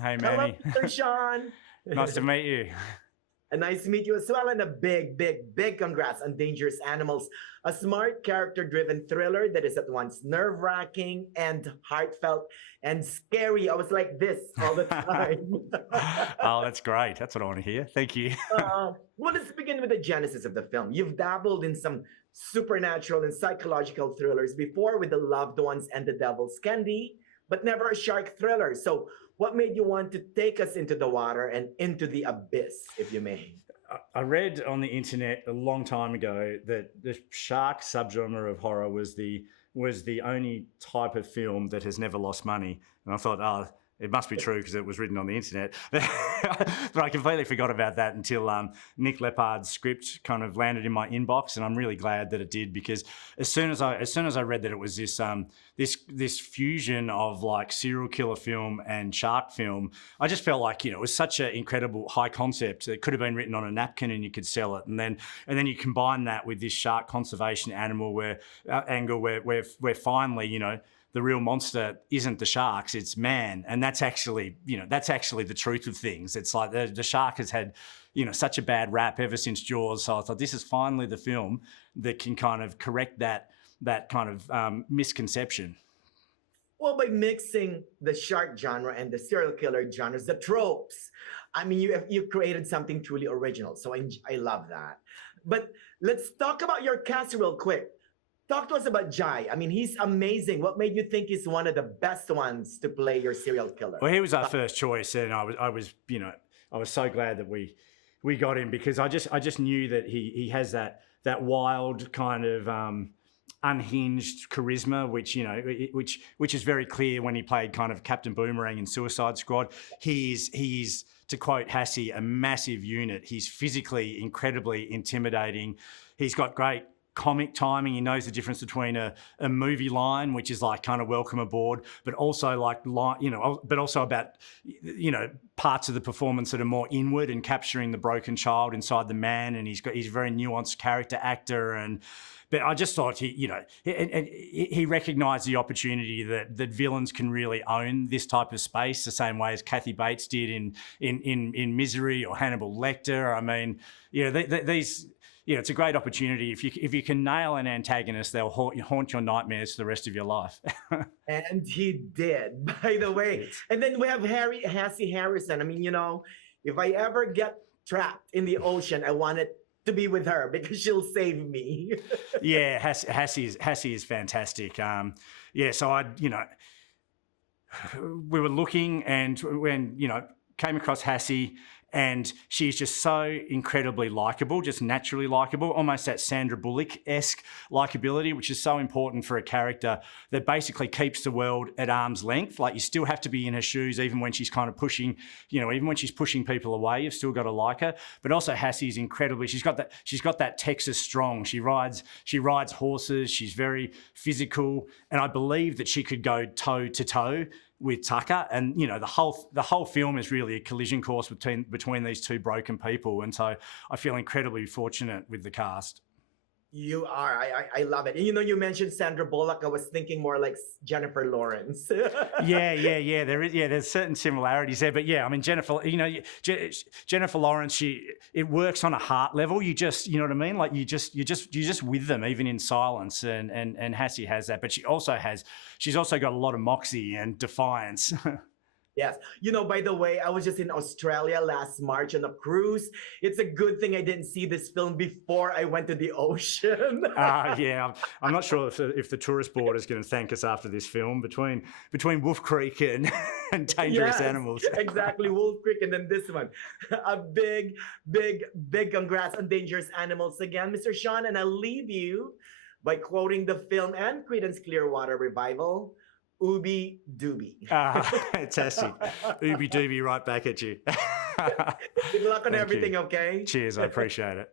Hey, Hello, Manny. Mr. Sean. Nice to meet you. And nice to meet you as well. And a big congrats on Dangerous Animals, a smart, character driven thriller that is at once nerve wracking and heartfelt and scary. I was like this all the time. Oh, that's great. That's what I want to hear. Thank you. Well, let's begin with the genesis of the film. You've dabbled in some supernatural and psychological thrillers before with The Loved Ones and The Devil's Candy, but never a shark thriller. So, what made you want to take us into the water and into the abyss, if you may? I read on the internet a long time ago that the shark subgenre of horror was the only type of film that has never lost money, and I thought, oh, it must be true because it was written on the internet. But I completely forgot about that until Nick Leppard's script kind of landed in my inbox, and I'm really glad that it did because as soon as I read that it was this fusion of like serial killer film and shark film, I just felt like it was such an incredible high concept that could have been written on a napkin and you could sell it, and then you combine that with this shark conservation animal angle where finally the real monster isn't the sharks, it's man. And that's actually the truth of things. It's like the shark has had, such a bad rap ever since Jaws. So I thought this is finally the film that can kind of correct that kind of misconception. Well, by mixing the shark genre and the serial killer genres, the tropes. I mean, you created something truly original. So I love that. But let's talk about your cast real quick. Talk to us about Jai. I mean, he's amazing. What made you think he's one of the best ones to play your serial killer? Well, he was our first choice, and I was so glad that we got him because I just knew that he has that wild kind of unhinged charisma, which is very clear when he played kind of Captain Boomerang in Suicide Squad. He's to quote Hassie, a massive unit. He's physically incredibly intimidating. He's got great comic timing. He knows the difference between a movie line, which is like kind of welcome aboard, but also but also about, parts of the performance that are more inward and capturing the broken child inside the man. And he's a very nuanced character actor. But I just thought he recognised the opportunity that villains can really own this type of space the same way as Kathy Bates did in Misery or Hannibal Lecter. I mean, these. Yeah, it's a great opportunity. If you can nail an antagonist, they'll haunt your nightmares for the rest of your life. And he did, by the way. And then we have Hassie Harrison. I mean, if I ever get trapped in the ocean, I want it to be with her because she'll save me. Yeah, Hassie is fantastic. So we were looking, and when came across Hassie, and she's just so incredibly likable, just naturally likable, almost that Sandra Bullock-esque likability, which is so important for a character that basically keeps the world at arm's length. Like, you still have to be in her shoes, even when she's kind of pushing, even when she's pushing people away, you've still got to like her. But also Hassie's incredibly, she's got that Texas strong. She rides horses. She's very physical, and I believe that she could go toe to toe with Tucker, and the whole film is really a collision course between these two broken people, and so I feel incredibly fortunate with the cast. You are. I love it. And you mentioned Sandra Bullock. I was thinking more like Jennifer Lawrence. Yeah. There's certain similarities there, but yeah, I mean Jennifer Lawrence. It works on a heart level. You just, you know what I mean? Like you're just with them even in silence, and Hassie has that, but she's also got a lot of moxie and defiance. Yes. By the way, I was just in Australia last March on a cruise. It's a good thing I didn't see this film before I went to the ocean. Yeah, I'm not sure if the tourist board is going to thank us after this film between Wolf Creek and Dangerous Yes, Animals. exactly. Wolf Creek and then this one. A big congrats on Dangerous Animals again, Mr. Sean. And I'll leave you by quoting the film and Creedence Clearwater Revival. Ooby dooby. Fantastic. Ooby dooby right back at you. Good luck on Thank everything, you. okay? Cheers, I appreciate it.